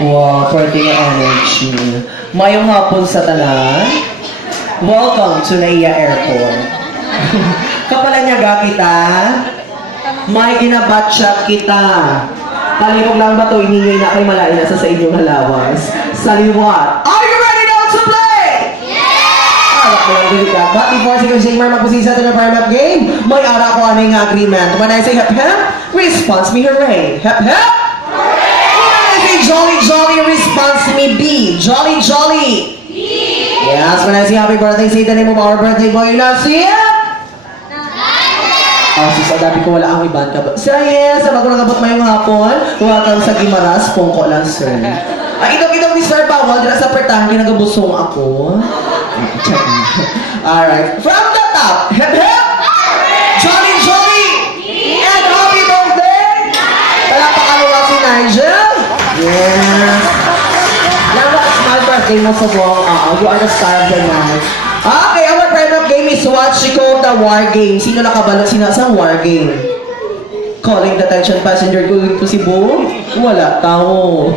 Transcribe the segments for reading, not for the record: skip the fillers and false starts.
Wow, pwede nga energy. Mayong hapon sa tanan. Welcome to Naiya Airport. Kapalanyaga kita. May ginabatsyat kita. Talibog lang ba ito? Ininyoy na kay malain na sa inyong halawas. Saliwat. Are you ready now to play? Yeah! Alak mo lang dito. But before si Consumer magpusisa ito ng firm-up game, may ara ko ano yung agreement. When I say hep-hep, response me hooray. Hep-hep! Jolly, jolly, response to me, B. Jolly, jolly. B. Yes, when I say happy birthday, say the name of our birthday boy. You know, see ya? Sis, adabi ko wala ang iban ka ba? Sir, yes, bago nagabot mayong hapon, welcome sa Gimaras, pongko lang, sir. Itong ni Sir Bawal, dila sa pertahan, ginagabusong ako. Alright, from the top, hep hep! Jolly, jolly! And happy birthday! Palapakalan lang si Nigel. Yes. Lama, small birthday mo sa buong you are the star of the night. Okay, our firm-up game is what she called the war game. Sino nakabalo sa war game? Calling the attention passenger going to Cebu? Wala, tao.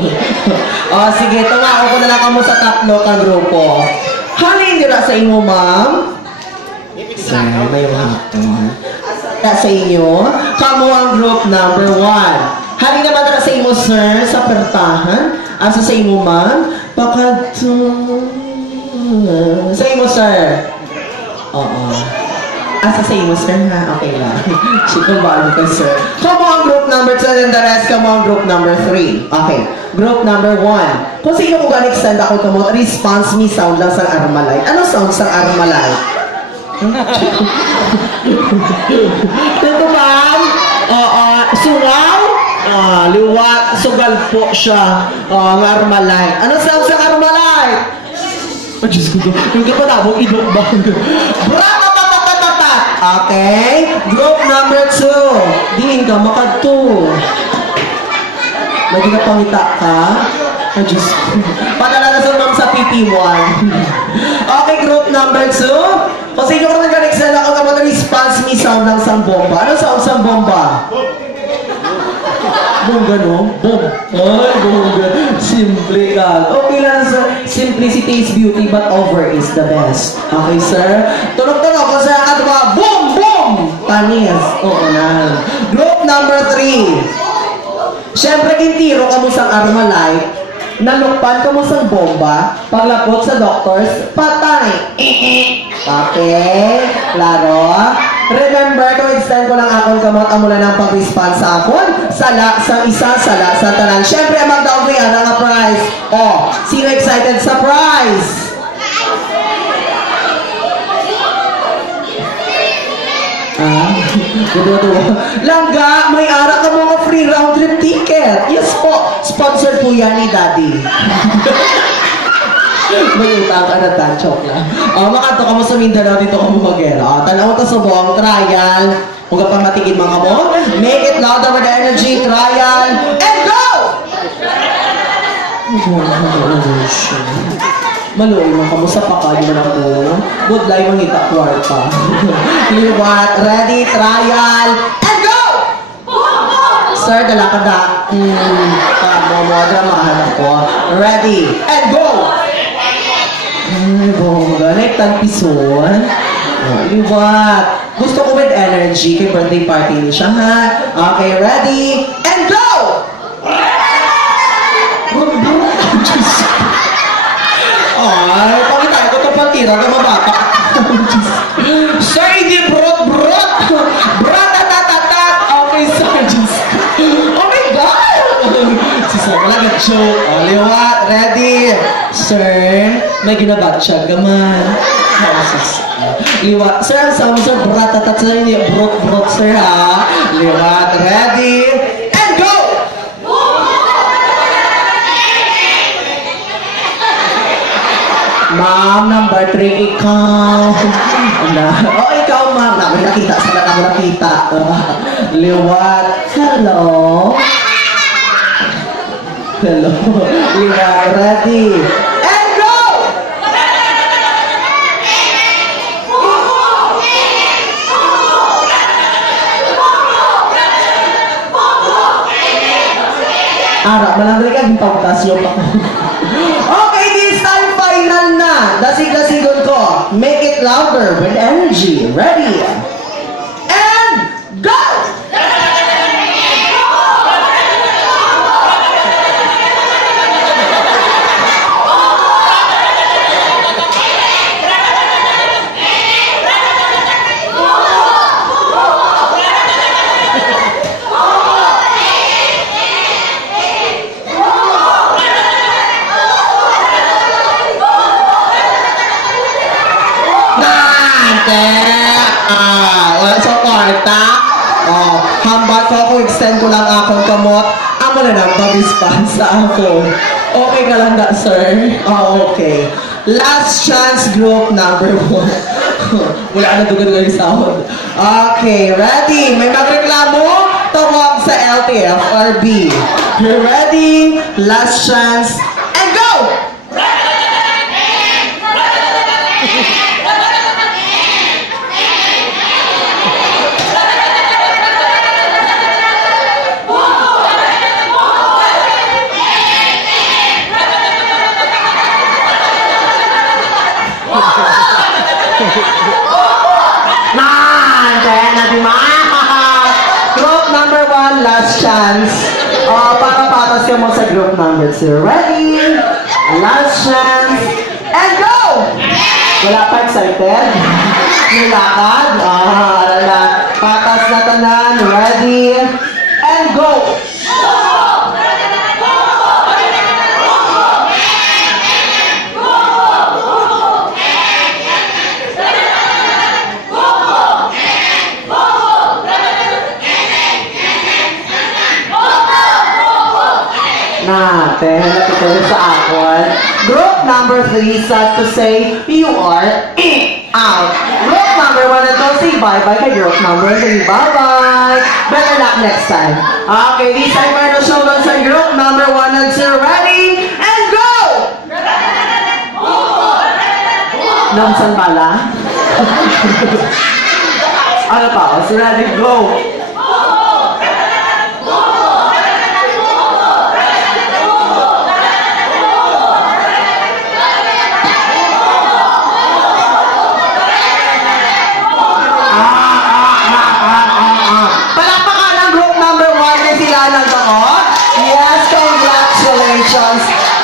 Sige, tungao ko na lang kamo sa tatlo ka grupo. Halin nila sa inyo, ma'am. Sir, may hapon. Sa inyo, kamo ang group number 1. Hali naman na sa imo, sir, sa pertahan. Asa sa imo, ma'am? Sa imo, sir. Oo. Asa sa imo, sir, ha? Okay lang. Sikong bago ka, sir. Come on, group number 2, and the rest, come on, group number 3. Okay. Group number 1. Kung sino ko gan-extend ako kamot, response me sound lang sa Armalite. Ano sound sa Armalite? Ito, ma'am? Sungaw? Liwat, sugal po siya. Ng Armalite. Ano sound sa Armalite? Diyos ko, yung kapanabong idok ba? Bratatatatatat! Okay? Group number 2. Diin ka, makadto. Lagi na pangita ka? Diyos ko. Padala na sa ma'am sa PP1. Okay, group number 2. Kung sino ko na nag-excel ako naman response me sound ng sang bomba. Ano sound sang bomba? Bongga, no? Bong. Ay, bongga. Simple ka. Okay lang, sir. Simplicity is beauty, but over is the best. Okay, sir? Tunog-tunog ko sa katwa. Boom! Boom! Panis. Oo na. Group number 3. Siyempre, kintiro ka mo sa Armalite. Nalukpan ka mo sa bomba. Paglapot sa doctors, patay. Okay? Klaro? Remember, to extend ko lang akong kamot amula ng pag-response sa akon. Sala sa isa, sala sa tanan. Siyempre, mag-downgrade ang prize. Sino excited sa prize? Langga, may ara ka mga free round trip ticket. Yes po. Sponsored po yan ni Daddy. May utang ka na tanchok lang. Makato ka mo sa Mindanao, dito ka mo mag-era. Tanaw ta sa buong trial. Huwag ka pa matigid mga mo. Make it louder with energy. Trial. And go! Maluoy mo ka mo sa pakal mo na po. Budlay mangita kwarta. Liwat. Ready. Trial. And go! Sir, dala ka da. Modra mahanap ko. Ready. And go! Ay, bongga. Nagtagpison. Liwat. Gusto ko with energy. Kay birthday party niya siya, ha? Okay, ready? And go! Ay, pakita ko ito patira na mabata. Sir, hindi brot. Bratatatat. Okay, sir. Oh my God! Si Sir, wala nag-joke. Liwat. Ready? Sir, may ginabatsyag gaman. Liwat. Sir, ang sama sir, bratatat sir, hindi brot, sir, ha? Liwat. Ready? And go! Ma'am, number 3, ikaw. Ikaw, ma'am. Nakita, Liwat. Hello? Liwat. Ready? And go! Ara, malangri ka yung pagtasyo pa ko. Okay, this time final na. Dasig-dasigon ko. Make it louder with energy. Ready? And go! Wala sa kwarta. Hambat ko ako, extend ko lang akong kamot. Amo na lang, babispan sa ako. Okay ka lang da, sir? Okay. Last chance group number 1. Wala na dugan-dugan yung sound. Okay, ready? May magreklamo? Tawag sa LTF or B. You ready? Last chance. And go! Group number 1, last chance. Para patas ka mo sa group number 2. Ready? Last chance. And go! Wala pa excited? Nilakad? Alala. Patas na tanan. Ready? And go! Natin, nakita sa akon. Group number 3, sad to say, you are out. Group number 1 and 2, say bye-bye kay group number 3. Bye-bye! Better luck next time. Okay, this time we're gonna show sa group number 1 and 2. Ready? And go! Namsan pala? Ano pa? So ready, go!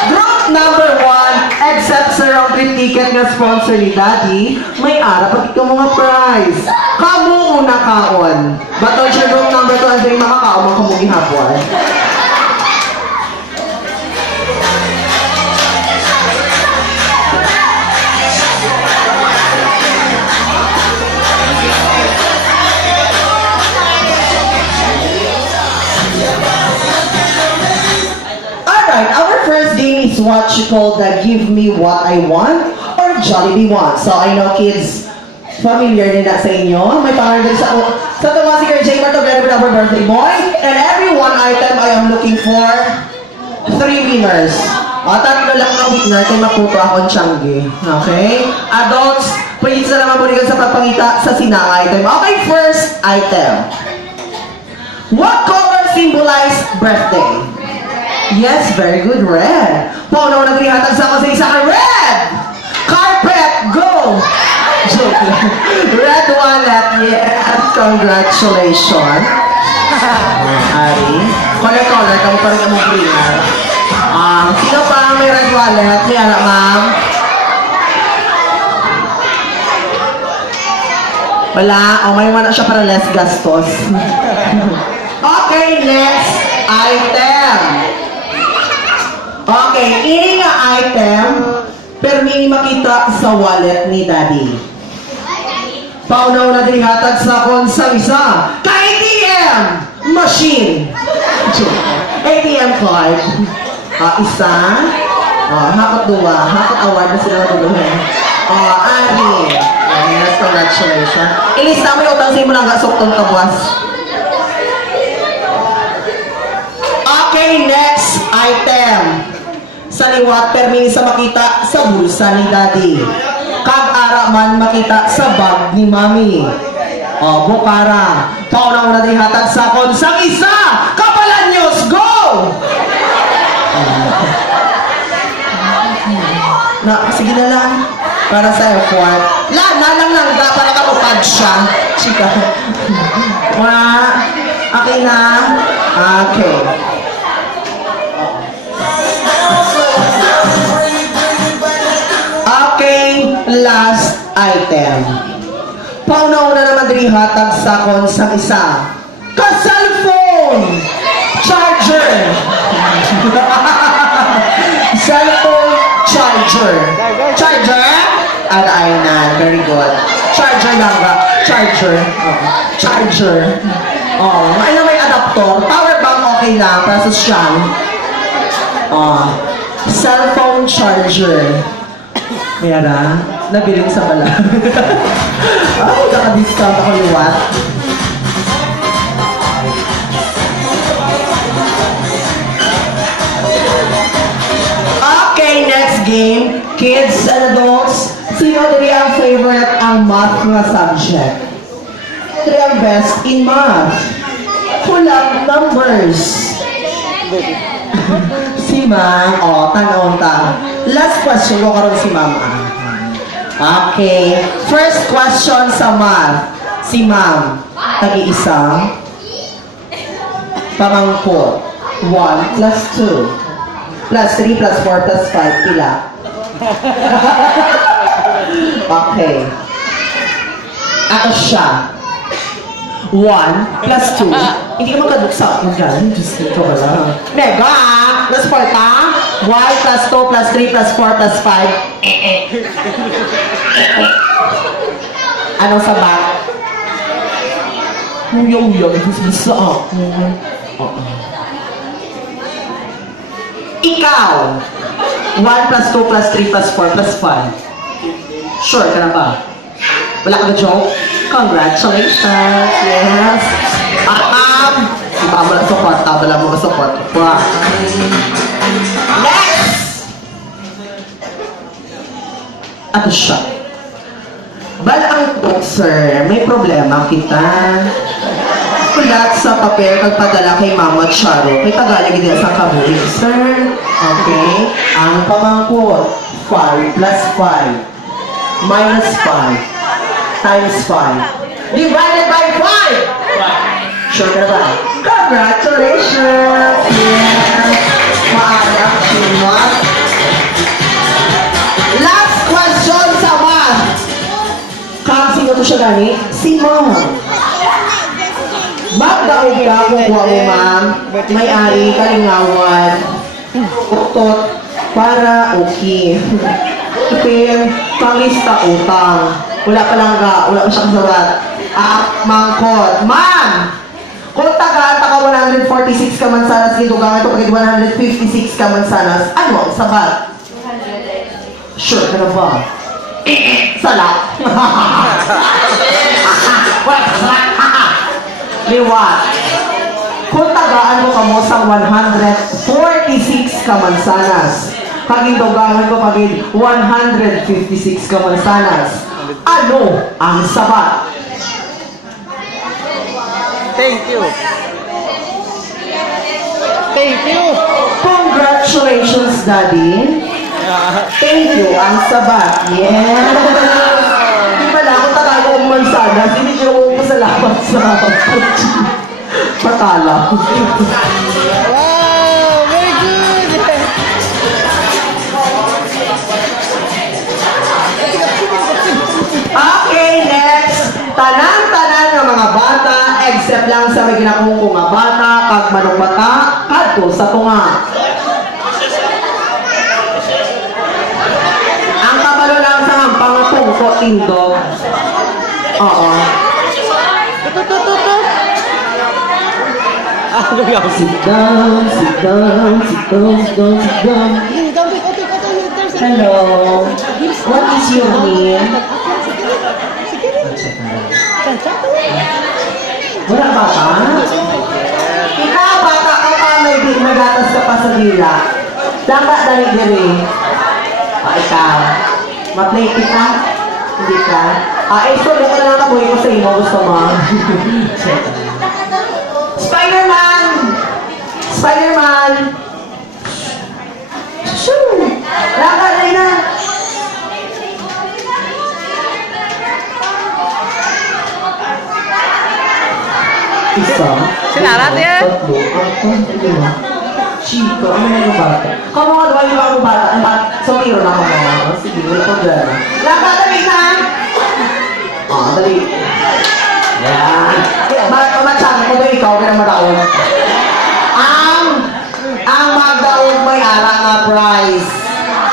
Group number 1, except sa round trip ticket na sponsor ni Daddy, may ara pati ka mga prize. Kamu una kaon. Baton siya group number 2, ang sa'yo makakaon mga kamungi hapon. Our first game is what you call the Give Me What I Want or Jollibee Want. So I know kids, familiar din na sa inyo. May pangalan din sa tawa si Kuya J. Marto, ready with our birthday boy. And every one item I am looking for 3 winners. Tatlo lang ang winner kay maputo akong tiyanggi. Okay? Adults, pwede sa naman buligan sa papangita sa sinang item. Okay, first item. What color symbolize birthday? Yes, very good, red. Paunaw na tinihatag sa ako sa isa ka red! Carpet, go! Joke lang. Red wallet, yes, congratulations. Ari, color, kami pa rin ang winner. Sino pa ang may red wallet? May anak, ma'am? Wala, may wala siya para less gastos. Okay, next item. Okay, ini nga item, pero may makita sa wallet ni Daddy. Paunaw na din hatag sa konsang isa. Ka-ATM machine. ATM card. Isa. Hakot dua. Hakot award na sila natuluhin. Ari. Yes, congratulations. Ilista mo yung utang sa imo lang gasoktong kabuas. Okay, next item. Sa liwat, permini sa makita sa bulsa ni Daddy. Kag-ara man makita sa bag ni Mami. Bukara. Pauna-una din hatag sa konsang isa. Kapalanyos, go! Sige na lang. Para sa effort. Nalang para kapupad siya. Chika. Okay na? Okay. Okay, last item. Pauna-una naman din hatag sa konsang isa. Ka-cellphone! Charger! Cellphone charger. Charger? Ay na, very good. Charger lang ba? Charger. Charger. May adapter. Power bank okay lang. Para sa siyang. Cellphone charger. Mayara, nabiling sa pala. Naka-discount ako liwat. Okay, next game. Kids and adults, sino diri ang favorite ang math na subject? Diri ang best in math. Full of numbers. Si Ma'am, tanong ta. Last question ko karon si Ma'am. Okay. First question sa math. Si Ma'am, tagi-isa. Pamangkot. 1 plus 2 plus 3 plus 4 plus 5. Pila? Okay. Ako siya. 1 plus 2. Hindi ka magkaduksa. Magaling. Diyos nito ka lang. Mega! Plus 4 ka? 1 plus 2 plus 3 plus 4 plus 5. Anong sabat? Uyaw-uyaw. Bisa ako. Ikaw. 1 plus 2 plus 3 plus 4 plus 5. Sure ka na ba? Wala ka na joke? Congratulations! Yes! Si Mama lang support. Wala mo support. Next! Ato siya. Balang po, sir, may problema kita. Ulat sa papel kagpadala kay Mama Charo. Kay Tagalog din sa kabuhi, sir. Okay? Ang pamangkot, 5 plus 5 minus 5 times 5 divided by 5. Sure ka ba? Congratulations! Yes! Maanak si Matt. Last question sa Matt. Sino to siya gani? Si Ma'am. Magdao ka kukuha mo, Ma'am. May-ari, kalingawan. Uktot. Para okay. Ipin, panglista utang. Wala pa lang ka. Wala pa siyang sabat. Mangkot. Ma'am! Kung tagaan ka 146 ka mansanas, ginugamit ito pagkat 156 ka mansanas, ano ang sabat? Sure ka na ba? Salat. Liwat. Kung tagaan mo ka mo sa 146 ka mansanas, kagindogahan ko pagin 156 ka mansanas, ano ang sabat? Thank you. Thank you. Congratulations, Daddy. Thank you, ang sabat. Yes. Di pala, kung tagal ko mansanas, hindi ko pasalamat sa patala. Wow, very good. Okay, next. Tanan-tanan ng mga bata, except lang sa may ginakong nga bata, kag manong bata, kadto sa tunga. Ang kabalo lang sa hampang tungko tindog. Oo. Sit down, sit down, sit down, sit down, sit down. Hello. What is your name? Wala bata? Ikaw bata ka pa, may magatas ka pa sa dila. Dapat dali diri. Ikaw. Ma-play kita? Hindi ka? So dito na lang kabuhin ko sa imo. Gusto mo? Spider-Man! Spider-Man! Shoo! Laka na. Isa. Sinarat yan? Tatlo. Lima. Chico, ano na yung bata? Kamu nga daw yung mga bata. So, tiro na ako mga. Sige, wala ko dyan. Lahat, dali na! Dali. Yan. Bakit kumatsang ko doon ikaw, kaya madaon? Ang magdaon may ara nga prize.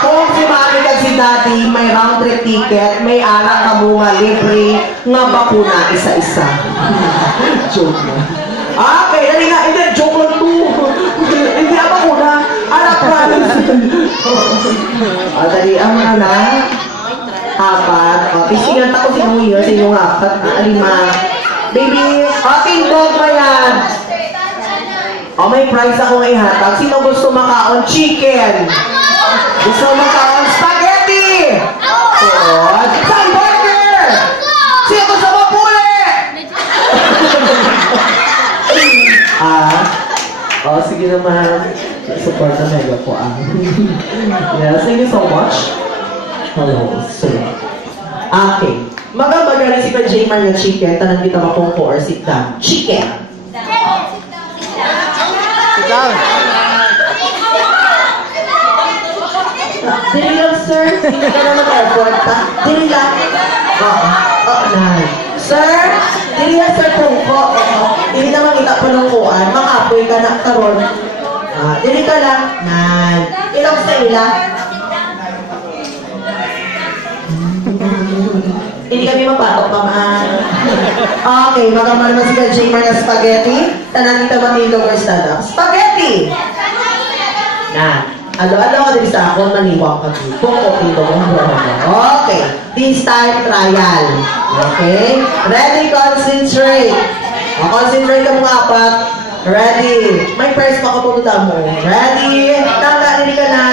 Kung si mami at si daddy may round trip ticket, may ara ka bunga libre nga bakuna isa-isa. Joke na. Okay, dali nga. Hindi, joke lang to. Hindi ang bakuna. Anak prize. Dali, ang mga na. Apat. Bisigan ako si New Year sa inyong apat. Lima. Baby, ating dog ba yan? May prize ako ngayon hatag. Sino gusto makaon? Chicken. Gusto makaon? Spaghetti. Hamburger. Sino gusto mapuli? Sige naman. Support na mega po Yeah, thank you so much. Hello, sir. Okay. Magaling si J-Man ng chicken. Tanang kita mapungko or sit down. Chicken. Sit down. Dili lang, sir. Hindi ka na mag-airport, ha? Dili lang. Sir, dili lang, sir, pungko. Hindi naman kita panungkuan. Makapoy ka na karon. Dili ka lang. Ilang sa ila. Hindi kami mapatok, mamaan. Okay, magamal naman si J-Man na spaghetti. Tanang kita matindog or stand up. Spaghetti! Alo-alo ka din sa ako, maniwang ka dito. Tindog ang okay, this time trial. Okay? Ready, concentrate. Concentrate ka mga apat. Ready. May prize pa kapunutan mo. Ready? Tanda, hindi ka na.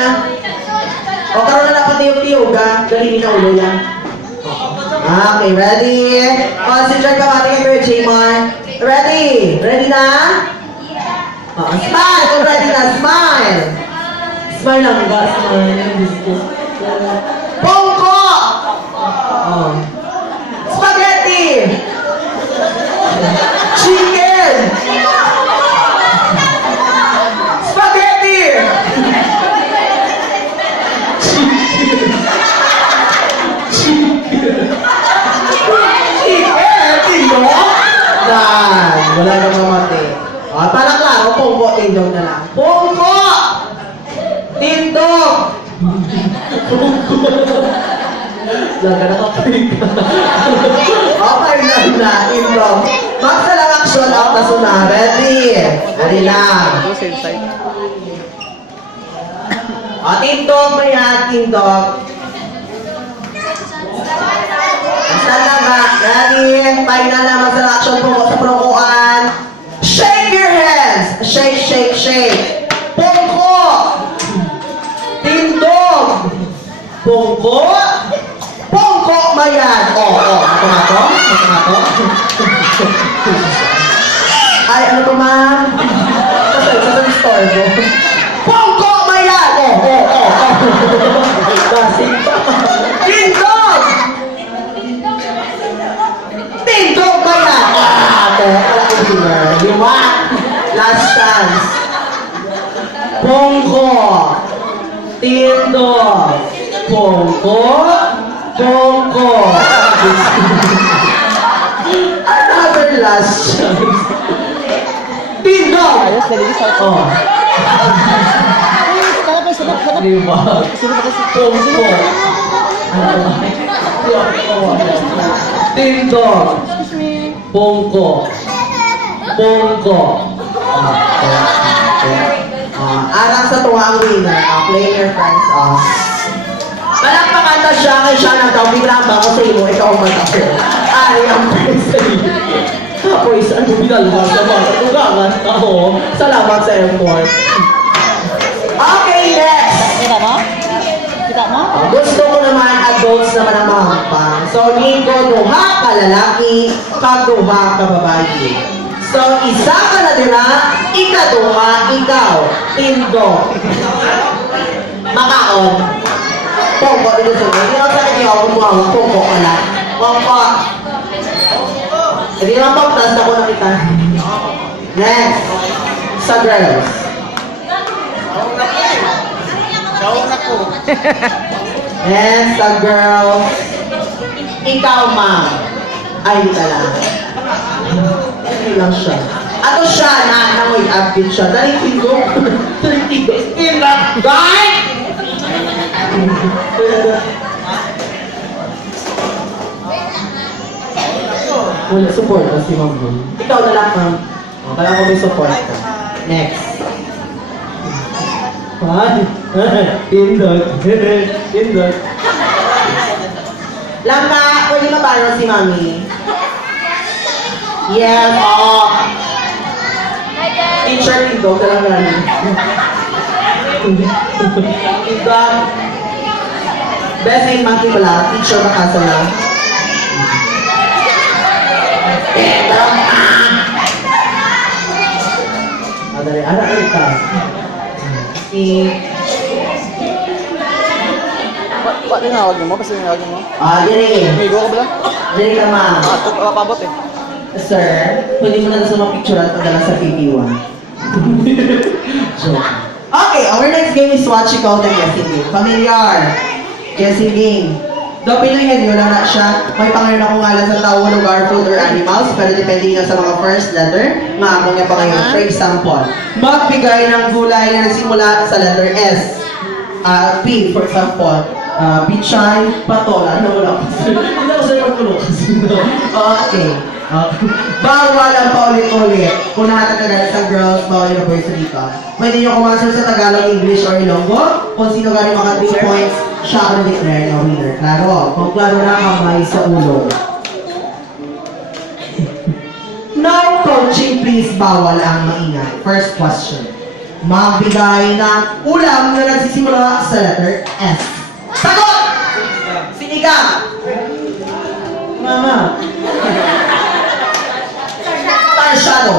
Karoon na dapat tiyog-tiyog ha. Galingin na ulo yan. Okay, ready? Concentrate ka mati kayo, J-Man. Ready? Ready na? Smile! Kung ready na, smile! Smile lang ba? Smile. Pongko! Spaghetti! Chicken! Spaghetti! Wala nang mamati. Parang klaro, pongko, tindog na lang. Pongko! Tindog! Laga na kapit. Okay na, tindog. Magsa lang action out na suna. Ready? Ready lang. Tindog ba yan? Tindog. Ready? Final na mag-action po sa pungkuan. Shake your hands! Shake, shake, shake. Pungko! Tindog! Pungko! Pungko ba yan? Ako nga to? Ay, ano to, ma'am? Sa store ko. Pungko ba yan? Tindog! Tindog ba yan? Lima. Last chance. Pongko. Tindog. Pongko. Pongko. Another last chance. Tindog. Lima. Pongko. Tindog. Pongko. Pongko. Arang sa tuwa ang winner. Play your friends off. Palakpakan na siya kay siya na daw. Biglang ba ko sa iyo, ikaw ang matapos. Ay, ang friends sa iyo. Tapos, ano binalwa sa mga tugangan? Ako, salamat sa airport. Okay, next. Kita mo? Kita mo? Gusto ko naman adults naman ang mga hakbang. So, Nico, duha ka lalaki, kaduha ka babae. So, isa ka na dira, ikaduha, ikaw, tindog. Makaon. Pongko, dito sa mga. Hindi lang sa kanya ako kumawag, pongko ka lang. Pongko. Hindi lang pagtas ako nakita. Next. Sa girls. Sauna ko. And sa girls. Ikaw, ma'am. Ay, hindi lang. Hindi lang siya. Ato siya na nangoy update siya. Daling tigo. Daling tigo. Inap, guys! Wala support na si Ma'am Boy. Ikaw na lang, ma'am. Kaya ko may support ka. Next. Pindot. Pindot. Langka, pwede mabaro si Mami? Yes, oo. Teacher Pindot, talaga lang. Pindot. Best name Maki pala, teacher makasala. Dali, anak ka. Pak din awag mo kasi awag mo. Diri. Amigo ka pala? Diri ka, ma'am. Papabot eh. Sir, pwede mo na sa mga picture at padala sa PP1. Joke. Okay, our next game is what you call the guessing game. Familiar. Guessing game. Daw pinangyan yun lang na siya. May pangalan ako ngalan sa tao, lugar, food, or animals. Pero depende nga sa mga first letter. Nga ako nga pa ngayon. For example, magbigay ng gulay na nagsimula sa letter S. P, for example. Pichay, patola. Ano wala ko? Hindi ako sa'yo magtulog kasi. Okay. Bawal ang paulit-ulit. Kung nakatagalan sa girls, bawal yung boys dito. Pwede nyo kumanswer sa Tagalog, English, or Ilonggo. Kung sino galing mga 3 points, siya ang declare na winner. Klaro. Kung klaro na, kamay sa ulo. No coaching, please. Bawal ang maingay. First question. Magbigay ng ulam na nagsisimula sa letter S. Sagot! Sinigang! Mama. Tarsyado.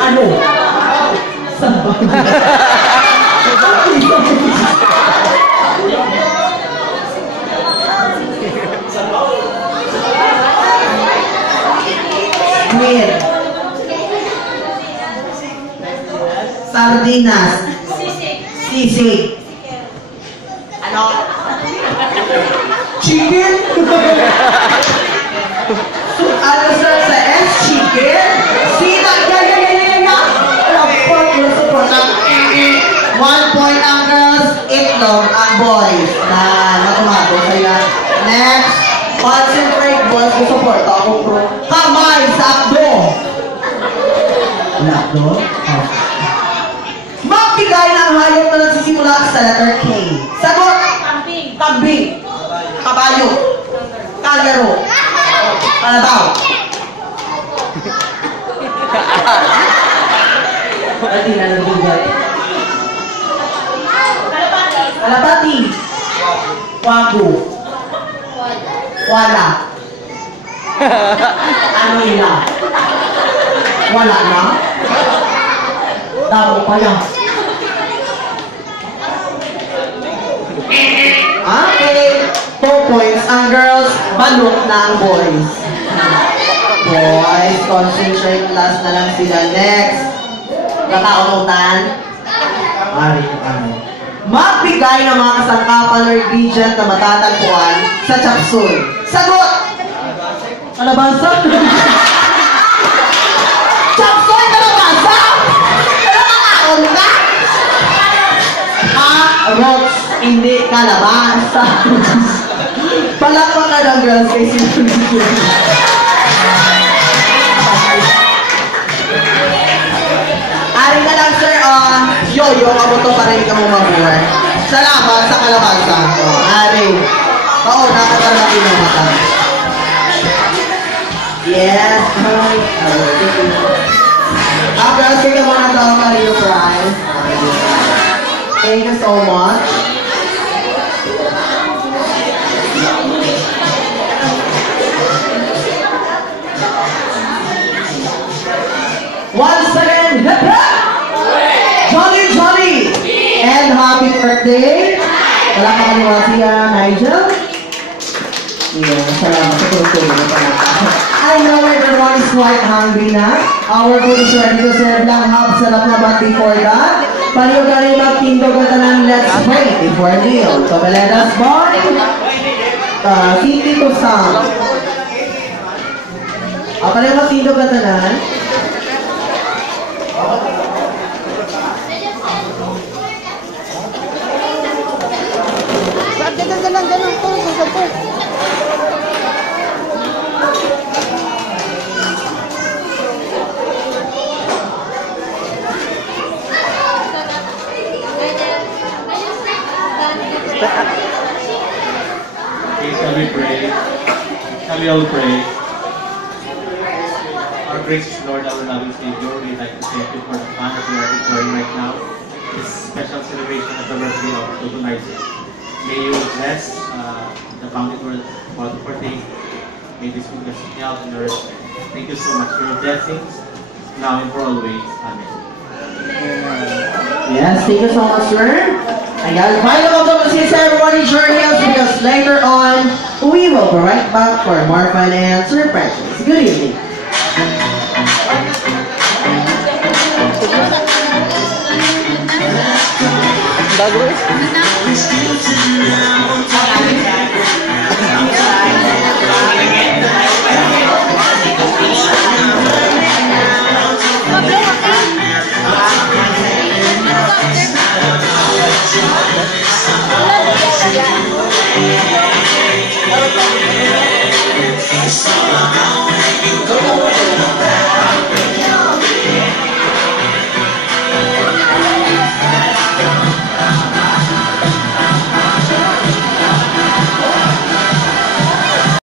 Ano? Squid. Sardinas. Sisig. Ano? Chicken? Ano sir sa S? Chicken? Sina? One point ang girls, itlog ang boys. Matumato sa'yo. Next, concentrate boys ko support ako pro. Kamay sa abdo. Abdo? Okay. Magbigay ng hayop na nagsisimula sa letter K. Sagot! Kambing. Kambing. Kabayo. Kangaroo. Kalabaw. Pati na nagdugat. Kalapati. Wago. Wala. Ano ila? Wala na? Tao pa yan. Okay. 2 points ang girls, balot na ang boys. Boys, concentrate, last na lang sila. Next. Nakaunutan. Ari. Magbigay ng mga kasangkapan or ingredient na matatagpuan sa chapsul. Sagot! Kalabasa? Chapsul, kalabasa? Kalabasa ka? Rocks, hindi kalabasa. Palakpakan ng girls kay Sinunod. Ari na lang sir, yoyo, kabuto pa rin ka mo mabuhay. Salamat sa kalabasa. Ari, pauna ka na pinamata. Yes, girls, kaya mo na daw Mario Prize. Thank you so much. Once again, hip hip! Jolly Jolly! And happy birthday! Wala ka kaniwa siya, Nigel? Yeah, salamat sa tulong na pala. I know everyone is quite hungry na. Our food is ready to serve lang. Have sarap na but before that, paliw ka rin magtindog na tanan. Let's pray before meal. So let us born. City to sound. Paliw magtindog na tanan. Ganun to, sasapo. Okay, shall we pray? Shall we all pray? Our gracious Lord, our loving Savior, we'd like to thank you for the fun that we are enjoying right now. This special celebration of the birthday of Toto Narcis. May you bless the bountiful water for things. May this food bless health and nourishment. Thank you so much for your blessings, now and for always. Amen. Yes, thank you so much, sir. Ayan, final condolences everyone in your heels because later on, we will be right back for more fun and surprises. Good evening. Bago eh. Yeah.